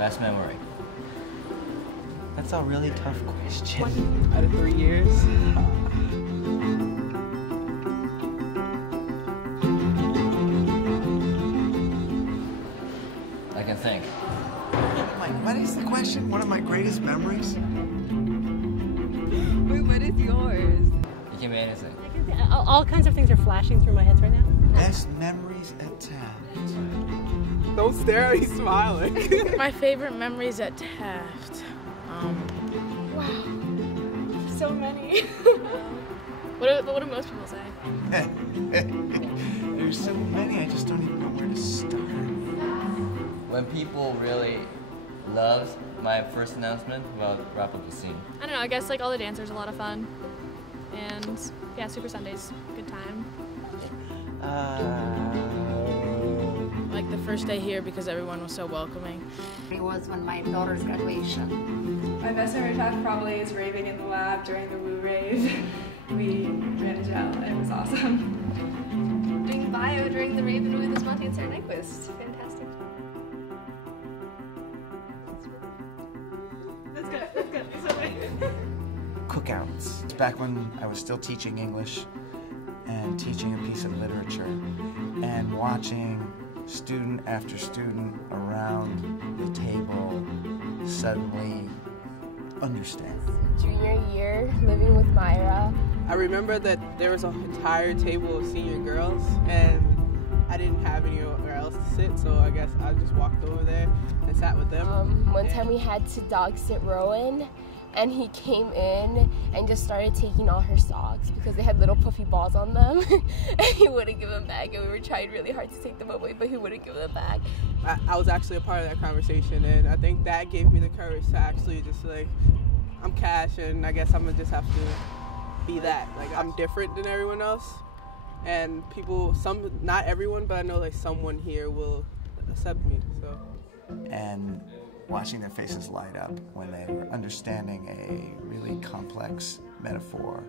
Best memory. That's a really tough question. 1 out of 3 years. I can think. What is the question? One of my greatest memories? Wait, what is yours? It can be anything. All kinds of things are flashing through my head right now. Best memories at Taft. Don't stare at me smiling. My favorite memories at Taft. Wow. So many. What do most people say? There's so many, I just don't even know where to start. When people really loved my first announcement, well, wrap up the scene. I don't know, I guess like all the dancers are a lot of fun. And yeah, Super Sundays, good time. Like the first day here because everyone was so welcoming. It was when my daughter's graduation. My best memory Taft probably is raving in the lab during the Woo Rave. We ran gel, it was awesome. Doing bio during the Rave and Woo this month and Sarah Nyquist. Fantastic. That's good, that's good. That's okay. Cookouts. Back when I was still teaching English and teaching a piece of literature and watching student after student around the table suddenly understand. Junior year, living with Myra. I remember that there was an entire table of senior girls and I didn't have anywhere else to sit, so I guess I just walked over there and sat with them. One time we had to dog sit Rowan, and he came in and just started taking all her socks because they had little puffy balls on them. And he wouldn't give them back, and we were trying really hard to take them away, but he wouldn't give them back. I was actually a part of that conversation, and I think that gave me the courage to actually just like, I'm Cash, and I guess I'm gonna just have to be that. Like, I'm different than everyone else, and people, not everyone, but I know like someone here will accept me, so. And watching their faces light up when they were understanding a really complex metaphor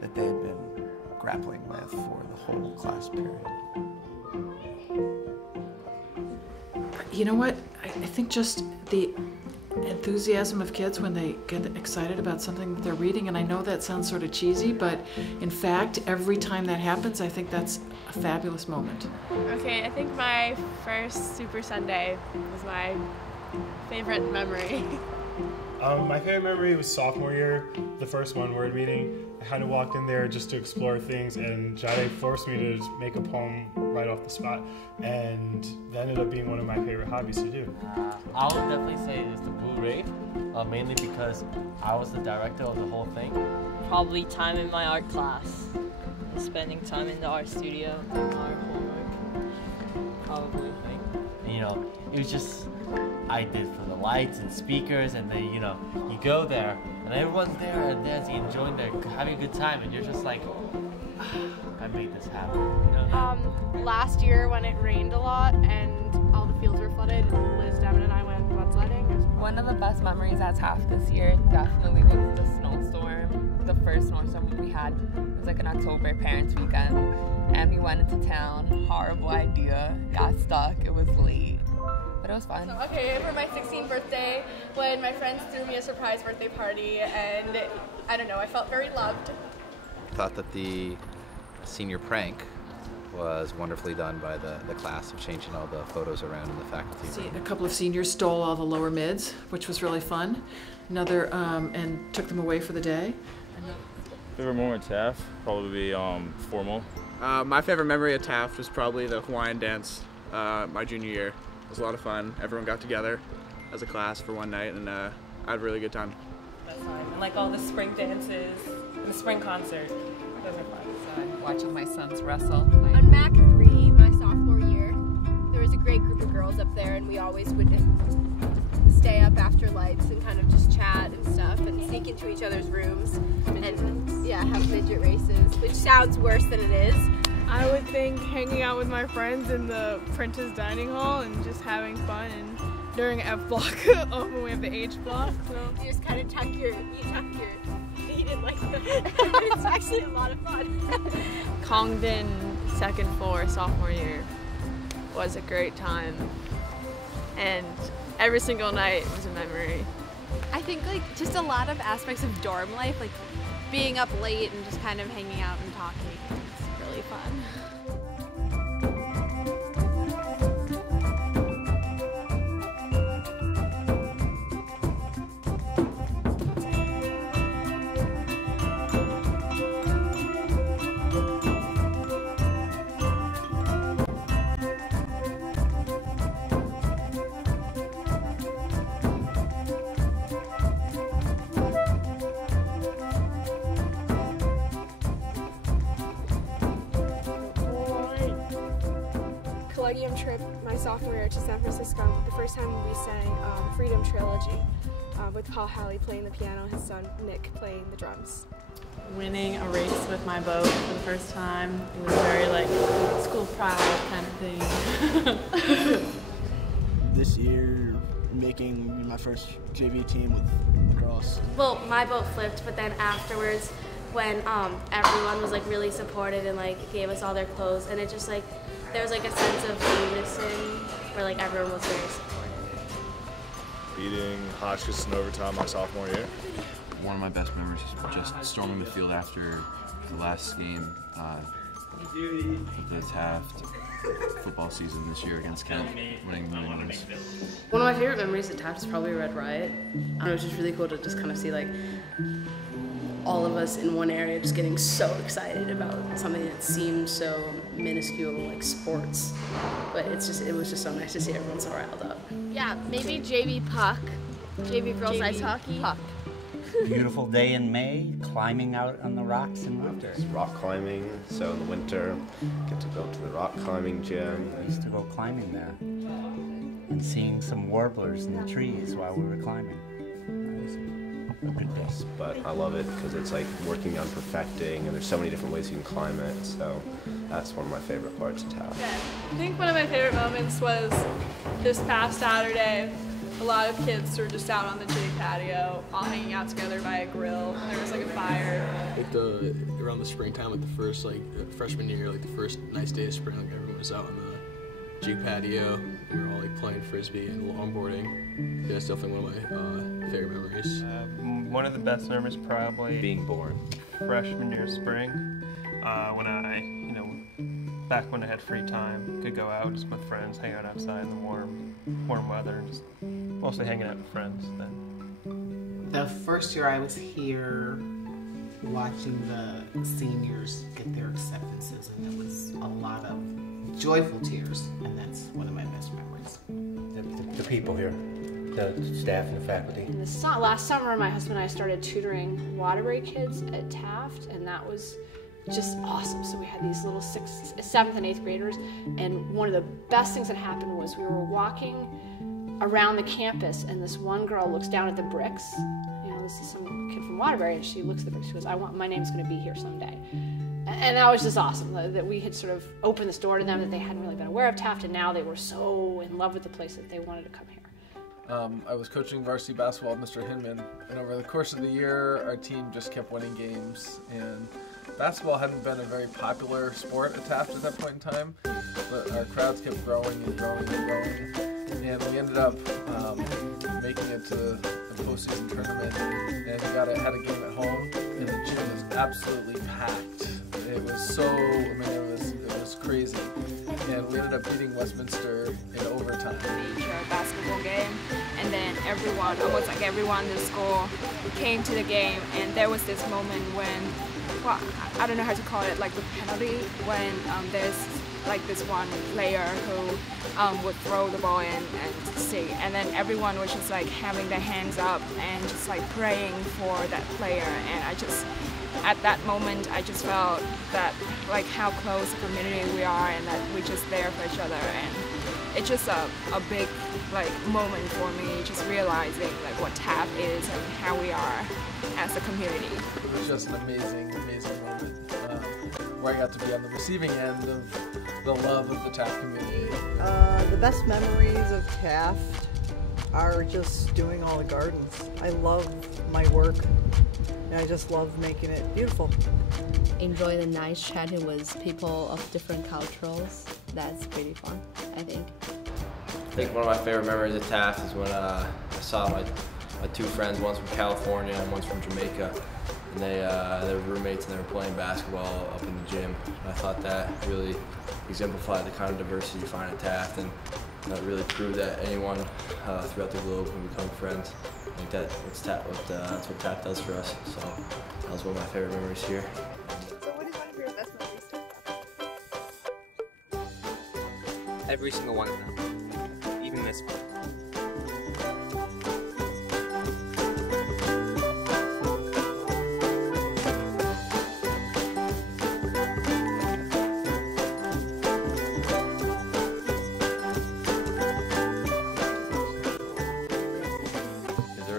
that they had been grappling with for the whole class period. You know what? I think just the enthusiasm of kids when they get excited about something that they're reading, and I know that sounds sort of cheesy, but in fact, every time that happens, I think that's a fabulous moment. Okay, I think my first Super Sunday was my favorite memory. My favorite memory was sophomore year, the first one-word meeting. I kind of walked in there just to explore things, and Jade forced me to just make a poem right off the spot, and that ended up being one of my favorite hobbies to do. I would definitely say it's the Blue Rave, mainly because I was the director of the whole thing. Probably time in my art class, spending time in the art studio, doing art homework, probably. And, you know, it was just, I did for the lights and speakers, and then, you know, you go there, and everyone's there and dancing, enjoying their, having a good time, and you're just like, I made this happen, you know? Last year when it rained a lot and all the fields were flooded, Liz, Devin, and I went mudsledding. One of the best memories at Taft this year definitely was the snowstorm. The first snowstorm we had, it was like an October parents weekend, and we went into town. Horrible idea, got stuck, it was late. But it was fun. Okay, for my 16th birthday, when my friends threw me a surprise birthday party, and I don't know, I felt very loved. I thought that the senior prank was wonderfully done by the class of changing all the photos around in the faculty room. A couple of seniors stole all the lower mids, which was really fun. Another, and took them away for the day. Favorite moment at Taft, probably formal. My favorite memory at Taft was probably the Hawaiian dance my junior year. It was a lot of fun. Everyone got together as a class for one night, and I had a really good time. That's fun. And like all the spring dances and the spring concert. Those are fun. So watching my sons wrestle. On MAC 3, my sophomore year, there was a great group of girls up there, and we always would just stay up after lights and kind of just chat and stuff and sneak into each other's rooms and yeah, have midget races, which sounds worse than it is. I would think hanging out with my friends in the Prentice Dining Hall and just having fun, and during F block when we have the H block. So you just kind of tuck your feet in like that. It's actually a lot of fun. Congdon second floor sophomore year was a great time, and every single night was a memory. I think like just a lot of aspects of dorm life, like being up late and just kind of hanging out and talking. It's really fun. Collegium trip my sophomore year to San Francisco. The first time we sang Freedom Trilogy with Paul Halley playing the piano, his son Nick playing the drums. Winning a race with my boat for the first time. It was very like school pride kind of thing. This year, making my first JV team with lacrosse. Well, my boat flipped, but then afterwards, when everyone was like really supportive and like gave us all their clothes, and it just like there was like a sense of unison where like everyone was very supportive. Beating Hotchkiss in overtime my sophomore year. One of my best memories is just storming the field after the last game of the Taft football season this year against Kent, winning the winners. One of my favorite memories at Taft is probably Red Riot. It was just really cool to just kind of see like all of us in one area just getting so excited about something that seemed so minuscule, like sports. But it was just so nice to see everyone so riled up. Yeah, maybe JV puck, JV girls ice hockey. Puck. Beautiful day in May, climbing out on the rocks in winter. It's rock climbing, so in the winter, get to go to the rock climbing gym. I used to go climbing there and seeing some warblers in the trees while we were climbing. But I love it because it's like working on perfecting, and there's so many different ways you can climb it, so that's one of my favorite parts of Taft. I think one of my favorite moments was this past Saturday. A lot of kids were just out on the jig patio, all hanging out together by a grill. There was like a fire. Like around the springtime, like the first freshman year, like the first nice day of spring, like everyone was out on the jig patio. We were all like playing frisbee and longboarding. Yeah, that's definitely one of my favorite memories. One of the best memories probably being born. Freshman year of spring, when I, back when I had free time, could go out just with friends, hang out outside in the warm weather, and just mostly hanging out with friends then. The first year I was here watching the seniors get their acceptances, and there was a lot of joyful tears, and that's one of my best memories. The people here, the staff and the faculty. Last summer, my husband and I started tutoring Waterbury kids at Taft, and that was just awesome. So we had these little 6th, 7th, and 8th graders, and one of the best things that happened was we were walking around the campus, and this one girl looks down at the bricks. This is some kid from Waterbury, and she looks at the bricks. She goes, my name's going to be here someday. And that was just awesome, that we had sort of opened this door to them, that they hadn't really been aware of Taft, and now they were so in love with the place that they wanted to come here. I was coaching varsity basketball with Mr. Hinman, and over the course of the year, our team just kept winning games, and basketball hadn't been a very popular sport at Taft at that point in time, but our crowds kept growing and growing and growing, and we ended up making it to the postseason tournament, and we had a game at home, and the gym was absolutely packed. It was so, it was crazy, and we ended up beating Westminster in overtime. Major basketball game, and then almost like everyone in the school came to the game, and there was this moment when, well, I don't know how to call it, like the penalty, when there's like this one player who would throw the ball in and see, and then everyone was just like having their hands up and just like praying for that player, and at that moment I just felt that like how close a community we are, and that we're just there for each other, and it's just a big like moment for me, just realizing like what Taft is and how we are as a community. It was just an amazing, amazing moment where I got to be on the receiving end of the love of the Taft community. The best memories of Taft are just doing all the gardens. I love my work, and I just love making it beautiful. Enjoy the nice chatting with people of different cultures. That's pretty fun, I think. think one of my favorite memories at Taft is when I saw my two friends, one's from California and one's from Jamaica, and they were roommates and they were playing basketball up in the gym. And I thought that really exemplified the kind of diversity you find at Taft, and that really proved that anyone throughout the globe can become friends. I think that's what Taft does for us. So that was one of my favorite memories here. So what is one of your best memories at Taft? Every single one of them, even this one.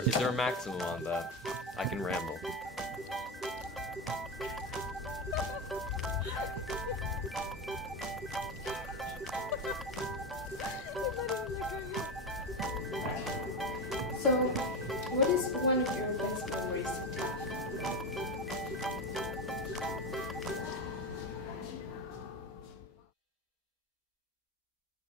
Is there a maximum on that? I can ramble.